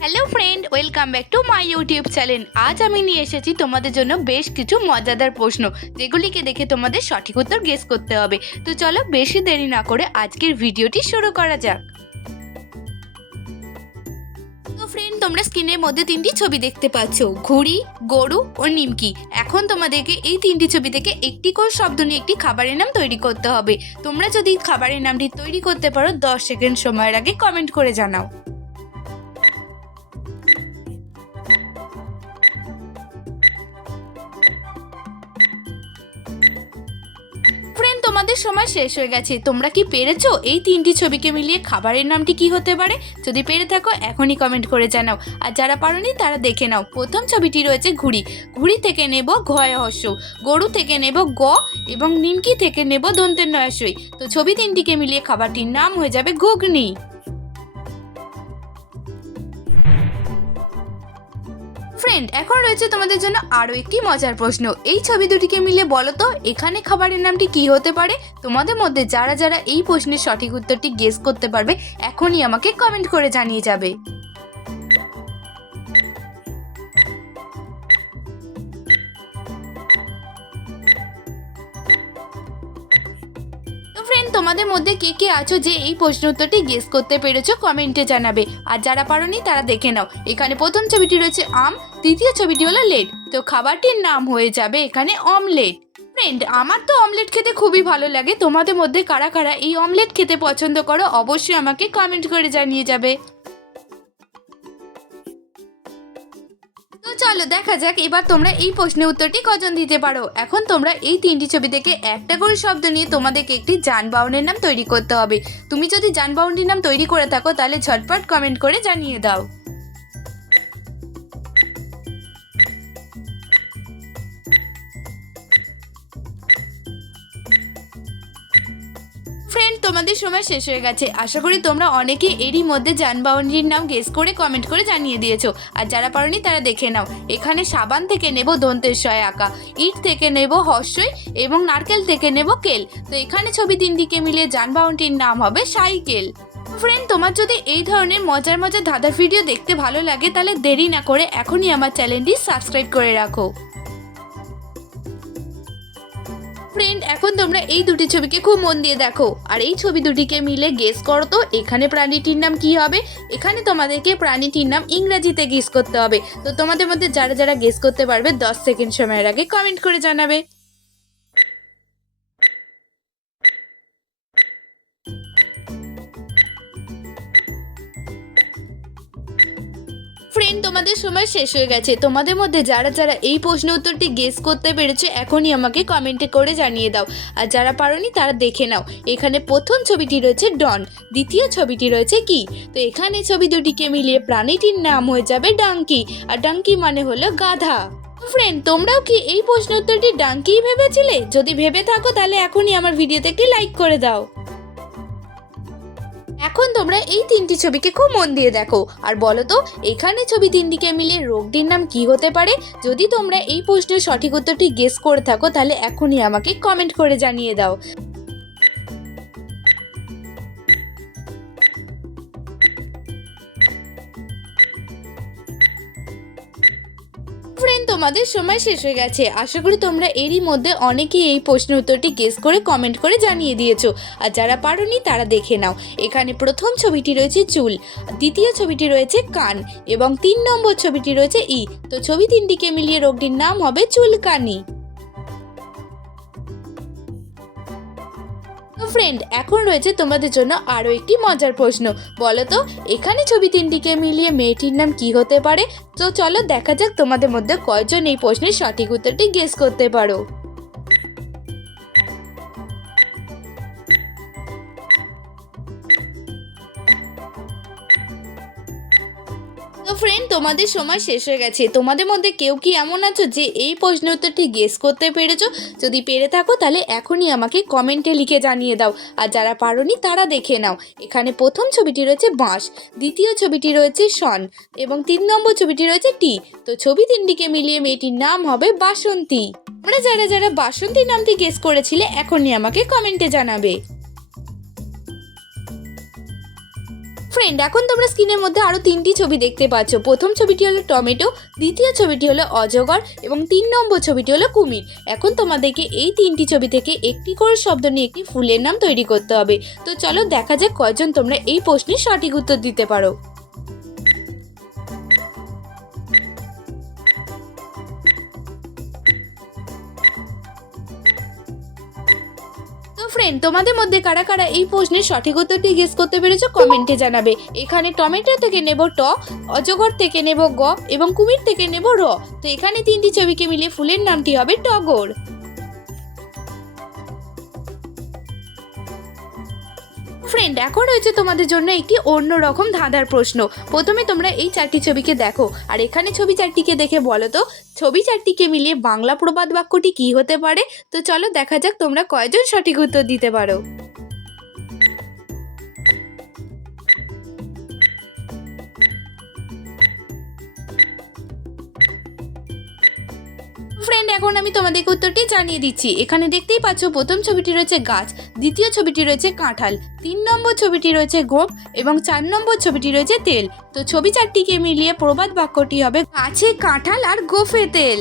Hello friend, welcome back to my YouTube channel. আজ আমি নিয়ে এসেছি তোমাদের জন্য বেশ কিছু মজাদার প্রশ্ন, যেগুলিকে দেখে তোমাদের সঠিক উত্তর গেস করতে হবে। তো চলো বেশি দেরি না করে আজকের ভিডিওটি শুরু করা যাক। তো ফ্রেন্ড, তোমরা স্ক্রিনের মধ্যে তিনটি ছবি দেখতে পাচ্ছ, ঘুড়ি, গরু ও নিমকি। এখন তোমাদেরকে এই তিনটি ছবি থেকে একটি করে শব্দ নিয়ে একটি খাবারের নাম তৈরি করতে হবে। তোমরা যদি খাবারের নামটি তৈরি করতে পারো 10 সেকেন্ড সময়ের আগে কমেন্ট করে জানাও। ফ্রেন্ড, তোমাদের সময় শেষ হয়ে গেছে। তোমরা কি পেরেছো এই তিনটি ছবিকে মিলিয়ে খাবারের নামটি কি হতে পারে? যদি পেরে থাকো এখনই কমেন্ট করে জানাও, আর যারা পারোনি তারা দেখে নাও। প্রথম ছবিটি রয়েছে ঘুড়ি। ঘুড়ি থেকে নেব ঘয় হস্য, গরু থেকে নেব গ, এবং নিমকি থেকে নেব দন্তের নয়সই। তো ছবি তিনটিকে মিলিয়ে খাবারটির নাম হয়ে যাবে ঘুগনি। ফ্রেন্ড, এখন রয়েছে তোমাদের জন্য আরও একটি মজার প্রশ্ন। এই ছবি দুটিকে মিলে বলো তো এখানে খাবারের নামটি কি হতে পারে? তোমাদের মধ্যে যারা যারা এই প্রশ্নের সঠিক উত্তরটি গেস করতে পারবে এখনই আমাকে কমেন্ট করে জানিয়ে যাবে। তো ফ্রেন্ড, তোমাদের মধ্যে কে কে আছো যে এই প্রশ্ন উত্তরটি গেস করতে পেরেছো কমেন্টে জানাবে, আর যারা পারোনি তারা দেখে নাও। এখানে প্রথম ছবিটি রয়েছে আম, দ্বিতীয় ছবিটি হলো লেড। তো খাবারটির নাম হয়ে যাবে এখানে অমলেট। ফ্রেন্ড, আমার তো অমলেট খেতে খুবই ভালো লাগে। তোমাদের মধ্যে কারা কারা এই অমলেট খেতে পছন্দ করো অবশ্যই আমাকে কমেন্ট করে জানিয়ে যাবে। তো চলো দেখা যাক এবার তোমরা এই প্রশ্নের উত্তরটি কজন দিতে পারো। এখন তোমরা এই তিনটি ছবি থেকে একটা করে শব্দ নিয়ে তোমাদেরকে একটি যানবাহনের নাম তৈরি করতে হবে। তুমি যদি যানবাহনটির নাম তৈরি করে থাকো তাহলে ঝটপট কমেন্ট করে জানিয়ে দাও। ফ্রেন্ড, তোমাদের সময় শেষ হয়ে গেছে। আশা করি তোমরা অনেকে এরই মধ্যে যানবাহনটির নাম গেস করে কমেন্ট করে জানিয়ে দিয়েছো, আর যারা পারোনি তারা দেখে নাও। এখানে সাবান থেকে নেব দন্তের সয় আঁকা, ইট থেকে নেব হর্ষই, এবং নারকেল থেকে নেব কেল। তো এখানে ছবি তিনটিকে মিলিয়ে যানবাহনটির নাম হবে সাইকেল। ফ্রেন্ড, তোমার যদি এই ধরনের মজার মজার ধাঁধার ভিডিও দেখতে ভালো লাগে তাহলে দেরি না করে এখনই আমার চ্যানেলটি সাবস্ক্রাইব করে রাখো। ফ্রেন্ড, এখন তোমরা এই দুটি ছবিকে খুব মন দিয়ে দেখো, আর এই ছবি দুটিকে মিলে গেস করো তো এখানে প্রাণীটির নাম কি হবে। এখানে তোমাদেরকে প্রাণীটির নাম ইংরেজিতে গেস করতে হবে। তো তোমাদের মধ্যে যারা যারা গেস করতে পারবে 10 সেকেন্ড সময়ের আগে কমেন্ট করে জানাবে। ফ্রেন্ড, তোমাদের সময় শেষ হয়ে গেছে। তোমাদের মধ্যে যারা যারা এই প্রশ্ন উত্তরটি গেস করতে পেরেছে এখনই আমাকে কমেন্টে করে জানিয়ে দাও, আর যারা পারোনি তারা দেখে নাও। এখানে প্রথম ছবিটি রয়েছে ডন, দ্বিতীয় ছবিটি রয়েছে কি। তো এখানে ছবি দুটিকে মিলিয়ে প্রাণীটির নাম হয়ে যাবে ডাঙ্কি, আর ডাঙ্কি মানে হলো গাধা। ফ্রেন্ড, তোমরাও কি এই প্রশ্ন উত্তরটি ডাঙ্কি ভেবেছিলে? যদি ভেবে থাকো তাহলে এখনই আমার ভিডিওতে একটি লাইক করে দাও। এখন তোমরা এই তিনটি ছবিকে খুব মন দিয়ে দেখো, আর বলো তো এখানে ছবি তিনটিকে মিলিয়ে রোগটির নাম কি হতে পারে। যদি তোমরা এই প্রশ্নের সঠিক উত্তরটি গেস করে থাকো তাহলে এখনই আমাকে কমেন্ট করে জানিয়ে দাও। ফ্রেন্ড, তোমাদের সময় শেষ হয়ে গেছে। আশা করি তোমরা এরই মধ্যে অনেকেই এই প্রশ্নের উত্তরটি গেস করে কমেন্ট করে জানিয়ে দিয়েছো, আর যারা পারোনি তারা দেখে নাও। এখানে প্রথম ছবিটি রয়েছে চুল, দ্বিতীয় ছবিটি রয়েছে কান, এবং 3 নম্বর ছবিটি রয়েছে ই। তো ছবি তিনটিকে মিলিয়ে রোগটির নাম হবে চুলকানি। তো ফ্রেন্ড, এখন রয়েছে তোমাদের জন্য আরও একটি মজার প্রশ্ন। বলো তো এখানে ছবি তিনটিকে মিলিয়ে মেয়েটির নাম কি হতে পারে? তো চলো দেখা যাক তোমাদের মধ্যে কয়জন এই প্রশ্নের সঠিক উত্তরটি গেস করতে পারো। তো ফ্রেন্ড, তোমাদের সময় শেষ হয়ে গেছে। তোমাদের মধ্যে কেউ কি এমন আছো যে এই প্রশ্ন উত্তরটি গেস করতে পেরেছো? যদি পেরে থাকো তাহলে এখনই আমাকে কমেন্টে লিখে জানিয়ে দাও, আর যারা পারোনি তারা দেখে নাও। এখানে প্রথম ছবিটি রয়েছে বাঁশ, দ্বিতীয় ছবিটি রয়েছে শন, এবং 3 নম্বর ছবিটি রয়েছে টি। তো ছবি তিনটিকে মিলিয়ে মেয়েটির নাম হবে বাসন্তী। তোমরা যারা যারা বাসন্তী নামটি গেস করেছিলে এখনই আমাকে কমেন্টে জানাবে। ফ্রেন্ড, এখন তোমরা স্ক্রিনের মধ্যে আরও 3টি ছবি দেখতে পাচ্ছ। প্রথম ছবিটি হলো টমেটো, দ্বিতীয় ছবিটি হলো অজগর এবং 3 নম্বর ছবিটি হলো কুমির। এখন তোমাদেরকে এই 3টি ছবি থেকে একটি করে শব্দ নিয়ে একটি ফুলের নাম তৈরি করতে হবে। তো চলো দেখা যাক কয়জন তোমরা এই প্রশ্নের সঠিক উত্তর দিতে পারো। তো ফ্রেন্ড, তোমাদের মধ্যে কারা কারা এই প্রশ্নের সঠিক উত্তরটি গেস করতে পেরেছো কমেন্টে জানাবে। এখানে টমেটো থেকে নেব ট, অজগর থেকে নেব গ এবং কুমির থেকে নেব র। তো এখানে 3টি ছবিকে মিলিয়ে ফুলের নামটি হবে টগর। ফ্রেন্ড, এখন রয়েছে তোমাদের জন্য একটি অন্যরকম ধাঁধার প্রশ্ন। প্রথমে তোমরা এই 4টি ছবিকে দেখো আর এখানে ছবি 4টিকে দেখে বলো তো ছবি 4টিকে মিলিয়ে বাংলা প্রবাদ বাক্যটি কি হতে পারে। তো চলো দেখা যাক তোমরা কয়জন সঠিক উত্তর দিতে পারো। ফ্রেন্ড, এখন আমি তোমাদেরকে উত্তরটি জানিয়ে দিচ্ছি। এখানে দেখতেই পাচ্ছ প্রথম ছবিটি রয়েছে গাছ, দ্বিতীয় ছবিটি রয়েছে কাঁঠাল, 3 নম্বর ছবিটি রয়েছে গোপ এবং 4 নম্বর ছবিটি রয়েছে তেল। তো ছবি 4টিকে মিলিয়ে প্রবাদ বাক্যটি হবে গাছে কাঁঠাল আর গোফে তেল।